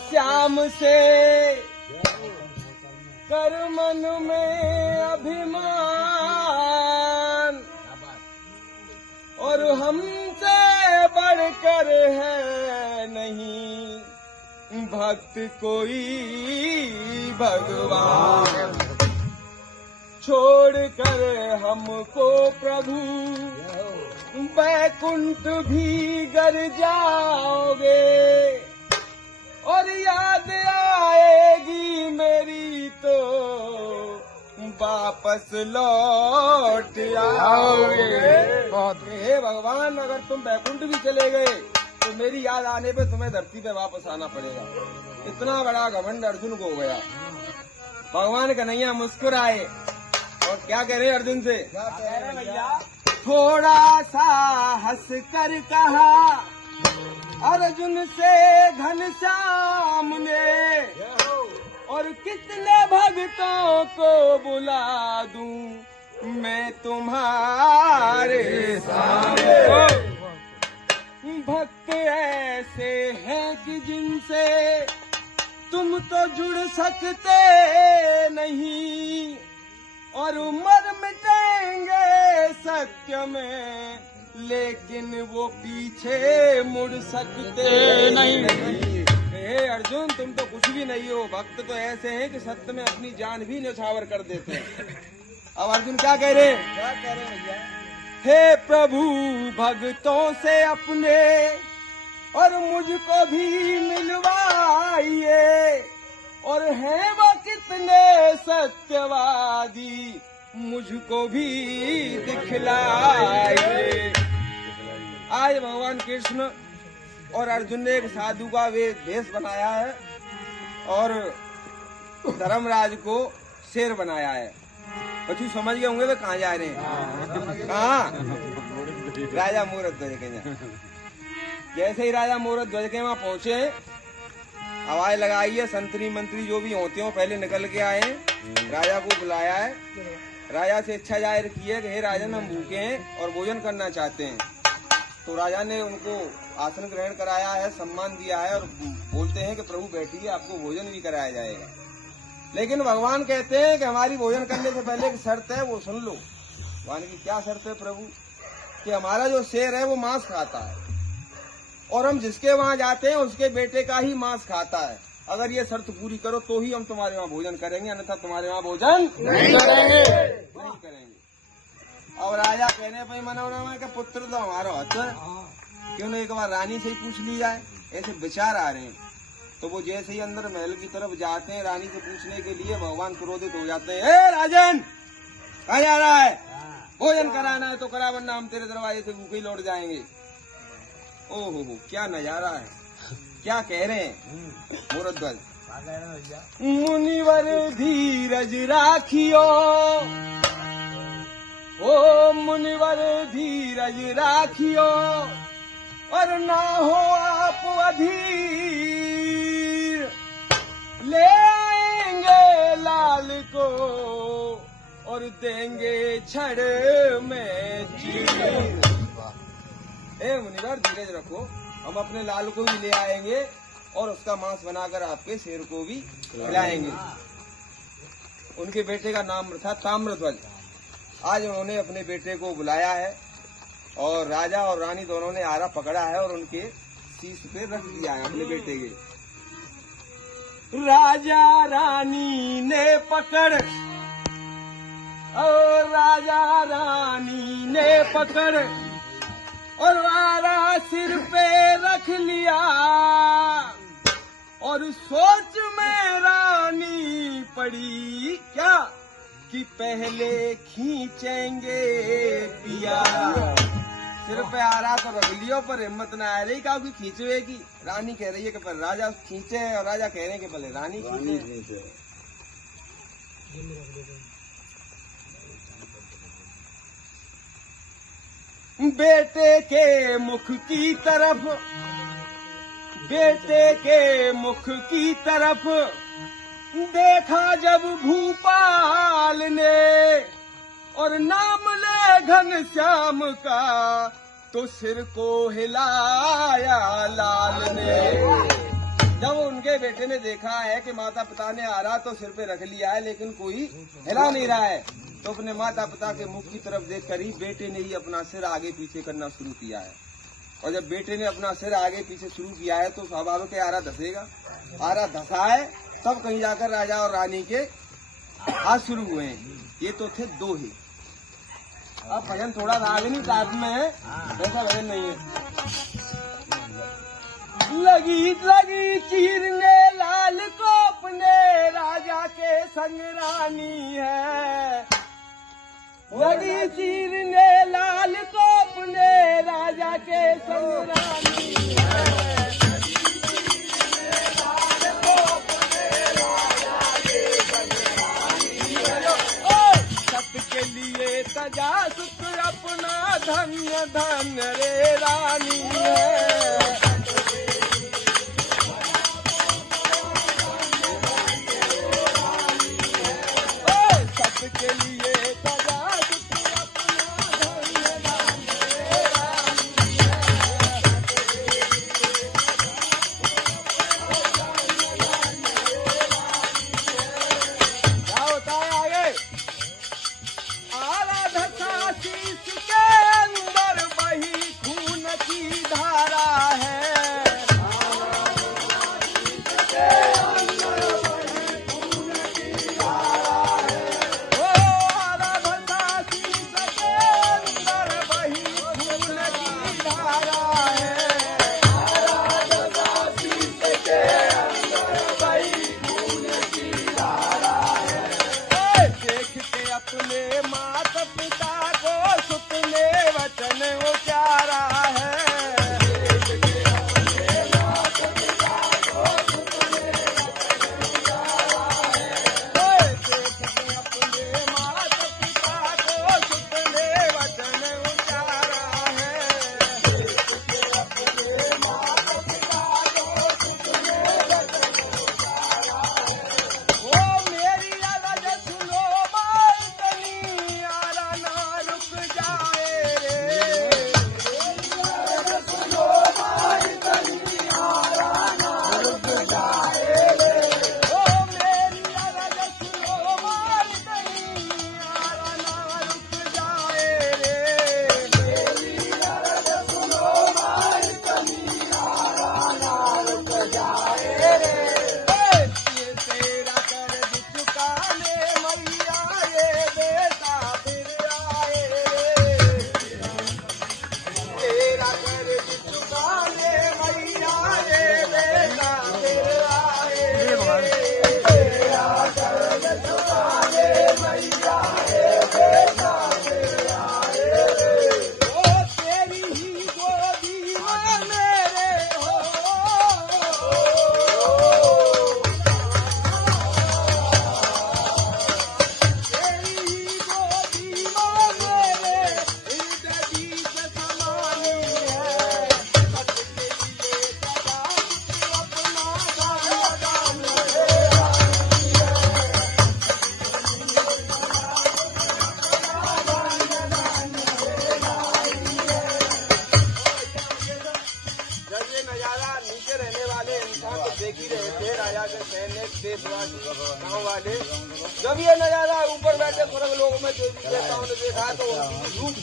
श्याम से कर मन में अभिमान, और हमसे बढ़कर है नहीं भक्त कोई भगवान। छोड़ कर हमको प्रभु वैकुंठ भी गर जाओगे, और याद आएगी मेरी तो वापस लौट आओगे। हे भगवान, अगर तुम वैकुंठ भी चले गए तो मेरी याद आने पे तुम्हें धरती पे वापस आना पड़ेगा। इतना बड़ा घमंड अर्जुन को हो गया। भगवान कन्हैया मुस्कुराए और क्या कह रहे हैं अर्जुन से? क्या कह रहे हैं भैया? थोड़ा सा हंस कर कहा अर्जुन से घनश्याम ने, और कितने भक्तों को बुला दूं मैं तुम्हारे सामने। भक्त ऐसे हैं कि जिनसे तुम तो जुड़ सकते नहीं, और मर मिटेंगे सत्य में, लेकिन वो पीछे मुड़ सकते नहीं। हे अर्जुन, तुम तो कुछ भी नहीं हो। भक्त तो ऐसे हैं कि सत्य में अपनी जान भी न्यौछावर कर देते हैं। अब अर्जुन क्या कह रहे हैं? क्या कह रहे हैं भैया? हे प्रभु, भक्तों से अपने और मुझको भी मिलवाइए, और हैं वो कितने सत्यवादी मुझको भी दिखलाइए। आज भगवान कृष्ण और अर्जुन ने एक साधु का वेश बनाया है और धर्मराज को शेर बनाया है। बच्चू समझ गए होंगे वे कहाँ जा रहे हैं? कहाँ? राजा मूरत ध्वज के यहाँ। जैसे ही राजा मूरत ध्वज के वहाँ पहुंचे, आवाज लगाई है, संतरी मंत्री जो भी होते हो पहले निकल के आए, राजा को बुलाया है। राजा से इच्छा जाहिर की है कि हे राजन, हम भूखे हैं और भोजन करना चाहते हैं। तो राजा ने उनको आसन ग्रहण कराया है, सम्मान दिया है, और बोलते हैं कि प्रभु बैठिए, आपको भोजन भी कराया जाएगा। लेकिन भगवान कहते हैं कि हमारी भोजन करने से पहले एक शर्त है, वो सुन लो। भगवान की क्या शर्त है प्रभु? कि हमारा जो शेर है वो मांस खाता है, और हम जिसके वहाँ जाते हैं उसके बेटे का ही मांस खाता है। अगर ये शर्त पूरी करो तो ही हम तुम्हारे वहाँ भोजन करेंगे, अन्यथा तुम्हारे वहाँ भोजन नहीं करेंगे। और राजा कहने पर मनोरमा का पुत्र तो हमारा होता है, क्यों नहीं एक बार रानी से ही पूछ ली जाए। ऐसे विचार आ रहे हैं। तो वो जैसे ही अंदर महल की तरफ जाते हैं रानी से पूछने के लिए, भगवान क्रोधित हो जाते हैं। हे राजन, कहाँ जा रहा है? भोजन कराना है तो करा, वरना हम तेरे दरवाजे से भूखे ही लौट जाएंगे। ओहो, क्या नजारा है! क्या कह रहे हैं मूरध्वज? मुनिवर धीरज राखियो, ओ मुनिवर धीरज राखियो, और ना हो आप अधीर, ले आएंगे लाल को और देंगे छड़ में चीर। ए मुनिवर, धीरज रखो, हम अपने लाल को भी ले आएंगे और उसका मांस बनाकर आपके शेर को भी खिलाएंगे। उनके बेटे का नाम था ताम्रध्वज। आज उन्होंने अपने बेटे को बुलाया है, और राजा और रानी दोनों ने आरा पकड़ा है और उनके शीश पे रख दिया है अपने बेटे के। राजा रानी ने पकड़, और राजा रानी ने पकड़, और आरा सिर पे रख लिया, और सोच में रानी पड़ी क्या कि पहले खींचेंगे पिया। सिर पे आ रहा तो रख लियो, पर हिम्मत ना आ रही कि खींचवे की। रानी कह रही है कि पर राजा खींचे, और राजा कह रहे हैं कि भले रानी खींचे। बेटे के मुख की तरफ, बेटे के मुख की तरफ देखा जब भूपाल ने, और नाम ले घनश्याम का, तो सिर को हिलाया लाल ने। जब उनके बेटे ने देखा है कि माता पिता ने आरा तो सिर पे रख लिया है लेकिन कोई हिला नहीं रहा है, तो अपने माता पिता के मुख की तरफ देख कर ही बेटे ने ही अपना सिर आगे पीछे करना शुरू किया है। और जब बेटे ने अपना सिर आगे पीछे शुरू किया है तो स्वाभाविक आरा धसेगा। आरा धसा है तब कहीं जाकर राजा और रानी के हाथ शुरू हुए हैं। ये तो थे दो ही। अब भजन थोड़ा रागनी टाइप में है, वैसा भजन नहीं है। लगी लगी चीरने लाल को अपने राजा के संग रानी है। लगी चीरने लाल को अपने राजा के संग रानी है। सबके लिए सजा सुख अपना धन्य धन्य रे रानी है। के लिए सजा अपना धन्य धन्य रानी है। क्या होता है आगे? आरा धसा शीश के अंदर बही खून की धारा है। अपने माता पिता को सुतने वचन उचारा है। अपने माता पिता को सुतने वचन उचारा है। अपने माता पिता को सुतने वचन उचारा है। अपने माता पिता को सुतने वचन उचारा है। वो मेरी आवाज़ सुनो देख ही रहे थे राजा के सैन्य देशवासी गाँव वाले। जब ये नजारा ऊपर बैठे स्वर्ग लोक में देवी देवताओं ने देखा तो रूप